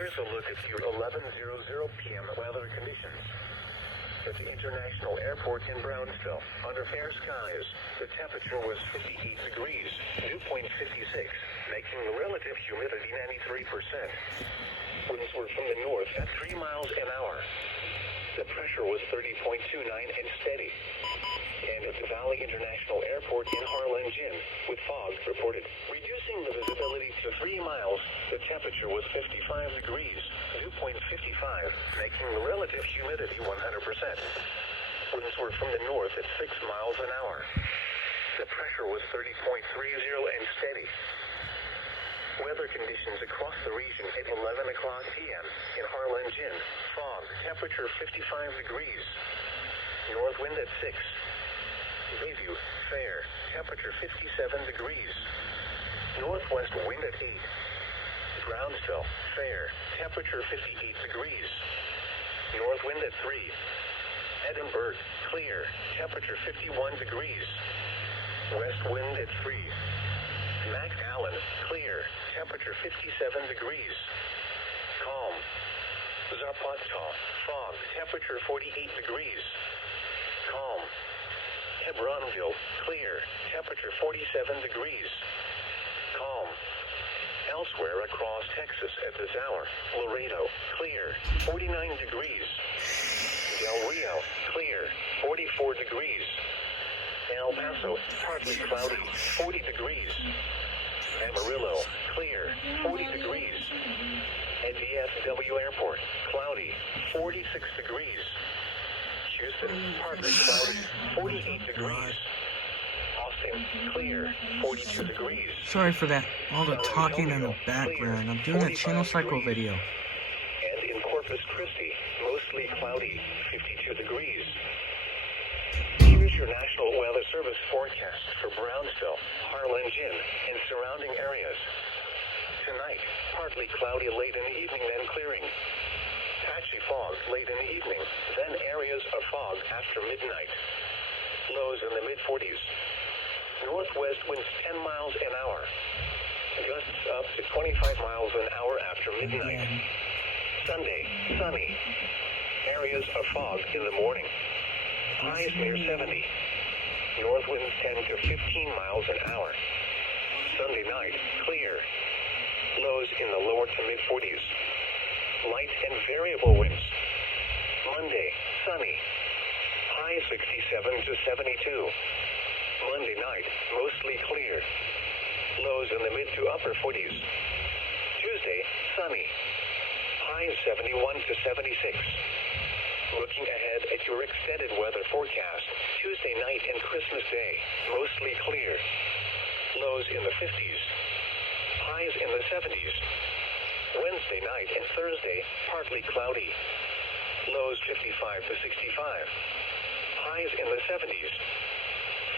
Here's a look at your 11:00 p.m. weather conditions. At the International Airport in Brownsville, under fair skies, the temperature was 58 degrees, dew point 56, making the relative humidity 93%. Winds were from the north at 3 miles an hour. The pressure was 30.29 and steady. And at the Valley International Airport in Harlingen, with fog reported, reducing the visibility to 3 miles, the temperature was 55 degrees, dew point 55, making the relative humidity 100%. Winds were from the north at 6 miles an hour. The pressure was 30.30 and steady. Weather conditions across the region at 11 o'clock p.m. in Harlingen, fog, temperature 55 degrees, north wind at 6. Bayview, fair, temperature 57 degrees. Northwest wind at 8. Brownsville, fair, temperature 58 degrees. North wind at 3. Edinburgh, clear, temperature 51 degrees. West wind at 3. McAllen, clear, temperature 57 degrees. Calm. Zapata, fog, temperature 48 degrees. Calm. Brownsville, clear, temperature 47 degrees. Calm. Elsewhere across Texas at this hour, Laredo, clear, 49 degrees. Del Rio, clear, 44 degrees. El Paso, partly cloudy, 40 degrees. Amarillo, clear, 40 degrees. At DFW Airport, cloudy, 46 degrees. Houston, partly cloudy, 48 degrees. Austin, clear, 42 degrees. Sorry for that, all the talking in the background. I'm doing a channel cycle video. And in Corpus Christi, mostly cloudy, 52 degrees. Here's your National Weather Service forecast for Brownsville, Harlingen, and surrounding areas. Tonight, partly cloudy late in the evening, then clearing. Patchy fog late in the evening, then areas of fog after midnight. Lows in the mid-40s. Northwest winds 10 miles an hour. Gusts up to 25 miles an hour after midnight. Sunday, sunny. Areas of fog in the morning. Highs near 70. North winds 10 to 15 miles an hour. Sunday night, clear. Lows in the lower to mid-40s. Light and variable winds. Monday, sunny. High 67 to 72. Monday night, mostly clear. Lows in the mid to upper 40s. Tuesday, sunny. Highs 71 to 76. Looking ahead at your extended weather forecast, Tuesday night and Christmas Day, mostly clear. Lows in the 50s. Highs in the 70s. Wednesday night and Thursday, partly cloudy. Lows 55 to 65. Highs in the 70s.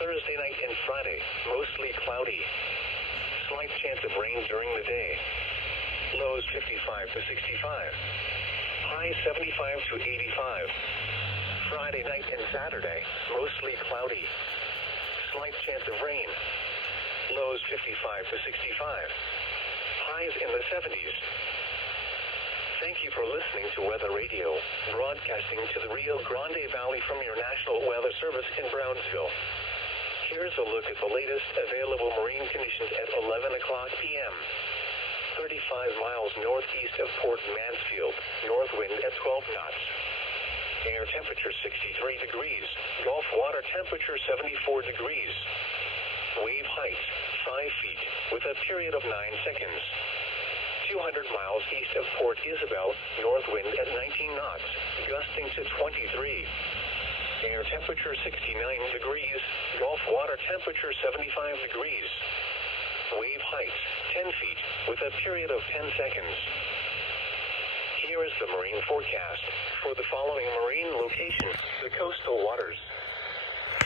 Thursday night and Friday, mostly cloudy. Slight chance of rain during the day. Lows 55 to 65. Highs 75 to 85. Friday night and Saturday, mostly cloudy. Slight chance of rain. Lows 55 to 65. Highs in the 70s. Thank you for listening to Weather Radio, broadcasting to the Rio Grande Valley from your National Weather Service in Brownsville. Here's a look at the latest available marine conditions at 11 o'clock p.m. 35 miles northeast of Port Mansfield, north wind at 12 knots. Air temperature 63 degrees, Gulf water temperature 74 degrees. Wave height 5 feet with a period of 9 seconds. 200 miles east of Port Isabel, north wind at 19 knots, gusting to 23. Air temperature 69 degrees, Gulf water temperature 75 degrees. Wave height 10 feet with a period of 10 seconds. Here is the marine forecast for the following marine locations, the coastal waters.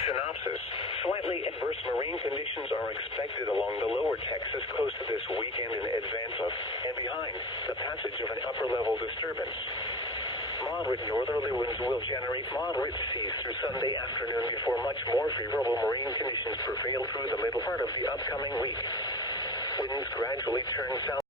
Synopsis. Slightly adverse marine conditions are expected along the lower Texas coast this weekend in advance of and behind the passage of an upper-level disturbance. Moderate northerly winds will generate moderate seas through Sunday afternoon before much more favorable marine conditions prevail through the middle part of the upcoming week. Winds gradually turn south.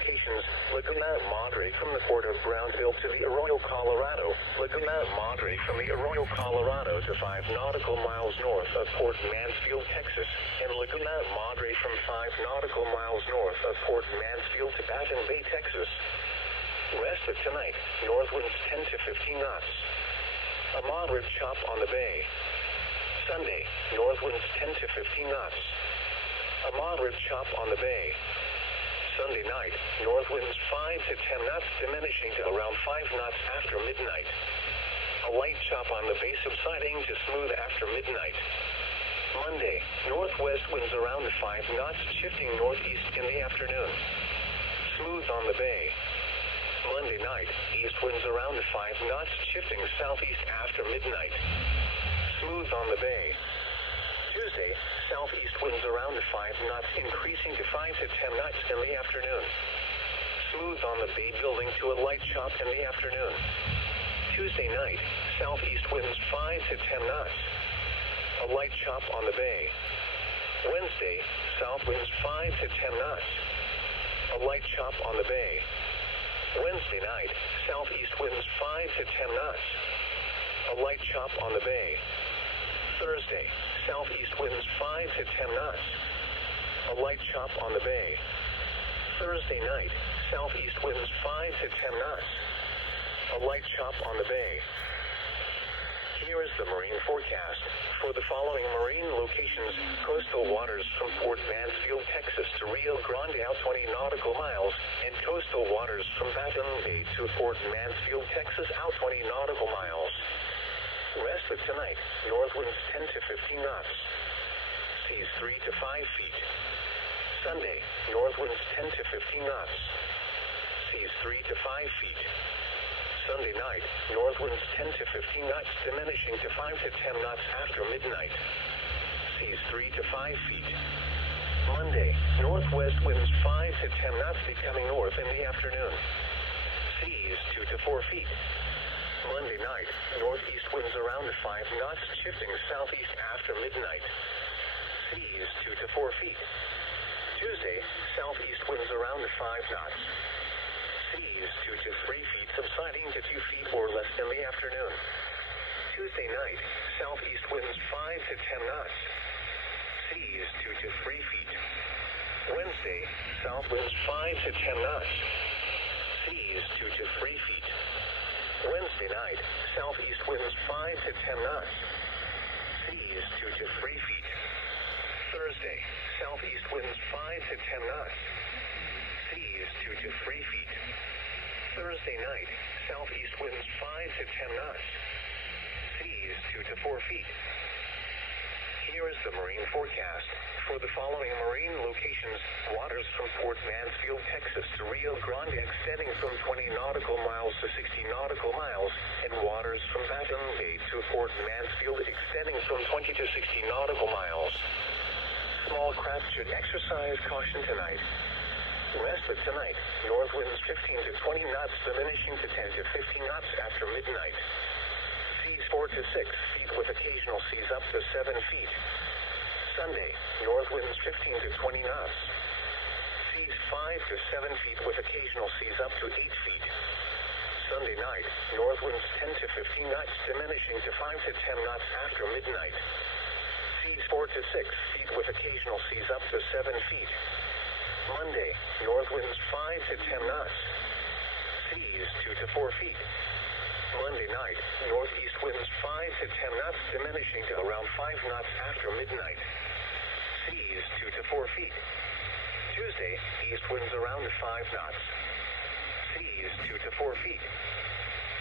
locations: Laguna Madre from the port of Brownsville to the Arroyo, Colorado. Laguna Madre from the Arroyo, Colorado to 5 nautical miles north of Port Mansfield, Texas, and Laguna Madre from 5 nautical miles north of Port Mansfield to Baton Bay, Texas. Rest of tonight, north winds 10 to 15 knots. A moderate chop on the bay. Sunday, north winds 10 to 15 knots. A moderate chop on the bay. Sunday night, north winds 5 to 10 knots, diminishing to around 5 knots after midnight. A light chop on the bay, subsiding to smooth after midnight. Monday, northwest winds around 5 knots, shifting northeast in the afternoon. Smooth on the bay. Monday night, east winds around 5 knots, shifting southeast after midnight. Smooth on the bay. Tuesday, southeast winds around 5 knots, increasing to 5 to 10 knots in the afternoon. Smooth on the bay, building to a light chop in the afternoon. Tuesday night, southeast winds 5 to 10 knots. A light chop on the bay. Wednesday, south winds 5 to 10 knots. A light chop on the bay. Wednesday night, southeast winds 5 to 10 knots. A light chop on the bay. Thursday, southeast winds 5 to 10 knots. A light chop on the bay. Thursday night, southeast winds 5 to 10 knots. A light chop on the bay. Here is the marine forecast for the following marine locations: coastal waters from Port Mansfield, Texas to Rio Grande out 20 nautical miles, and coastal waters from Baton Bay to Port Mansfield, Texas out 20 nautical miles. Rest of tonight, north winds 10 to 15 knots. Seas 3 to 5 feet. Sunday, north winds 10 to 15 knots. Seas 3 to 5 feet. Sunday night, north winds 10 to 15 knots, diminishing to 5 to 10 knots after midnight. Seas 3 to 5 feet. Monday, northwest winds 5 to 10 knots, becoming north in the afternoon. Seas 2 to 4 feet. Monday night, northeast winds around 5 knots, shifting southeast after midnight. Seas 2 to 4 feet. Tuesday, southeast winds around 5 knots. Seas 2 to 3 feet, subsiding to 2 feet or less in the afternoon. Tuesday night, southeast winds 5 to 10 knots. Seas 2 to 3 feet. Wednesday, south winds 5 to 10 knots. Seas 2 to 3 feet. Wednesday night, southeast winds 5 to 10 knots. Seas 2 to 3 feet. Thursday, southeast winds 5 to 10 knots. Seas 2 to 3 feet. Thursday night, southeast winds 5 to 10 knots. Seas 2 to 4 feet. Here is the marine forecast for the following marine locations: waters from Port Mansfield, Texas to Rio Grande, extending from 20 nautical miles to 60 nautical miles, and waters from Baton Bay to Port Mansfield, extending from 20 to 60 nautical miles. Small craft should exercise caution tonight. Rest of tonight, north winds 15 to 20 knots, diminishing to 10 to 15 knots after midnight. Seas 4 to 6 feet with occasional seas up to 7 feet. Sunday, north winds 15 to 20 knots. Seas 5 to 7 feet with occasional seas up to 8 feet. Sunday night, north winds 10 to 15 knots, diminishing to 5 to 10 knots after midnight. Seas 4 to 6 feet with occasional seas up to 7 feet. Monday, north winds 5 to 10 knots. Seas 2 to 4 feet. Monday night, northeast winds 5 to 10 knots, diminishing to around 5 knots after midnight. Seas 2 to 4 feet. Tuesday, east winds around 5 knots. Seas 2 to 4 feet.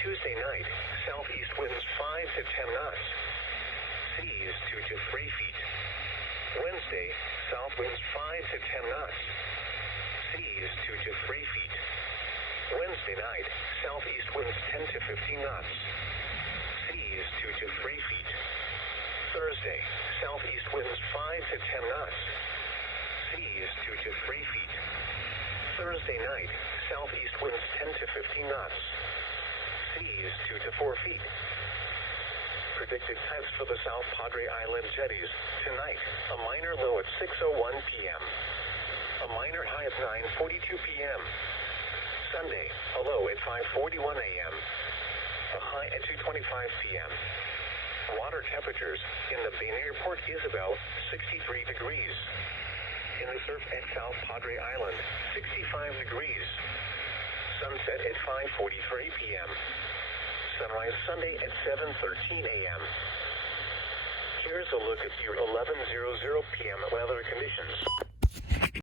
Tuesday night, southeast winds 5 to 10 knots. Seas 2 to 3 feet. Wednesday, south winds 5 to 10 knots. Seas 2 to 3 feet. Wednesday night, southeast winds 10 to 15 knots. Seas 2 to 3 feet. Thursday, southeast winds 5 to 10 knots. Seas 2 to 3 feet. Thursday night, southeast winds 10 to 15 knots. Seas 2 to 4 feet. Predicted tides for the South Padre Island jetties. Tonight, a minor low at 6:01 p.m. a minor high of 9:42 p.m. Sunday, a low at 5:41 a.m. A high at 2:25 p.m. Water temperatures in the Baineri Port Isabel, 63 degrees. In the surf at South Padre Island, 65 degrees. Sunset at 5:43 p.m. Sunrise Sunday at 7:13 a.m. Here's a look at your 11:00 p.m. weather conditions.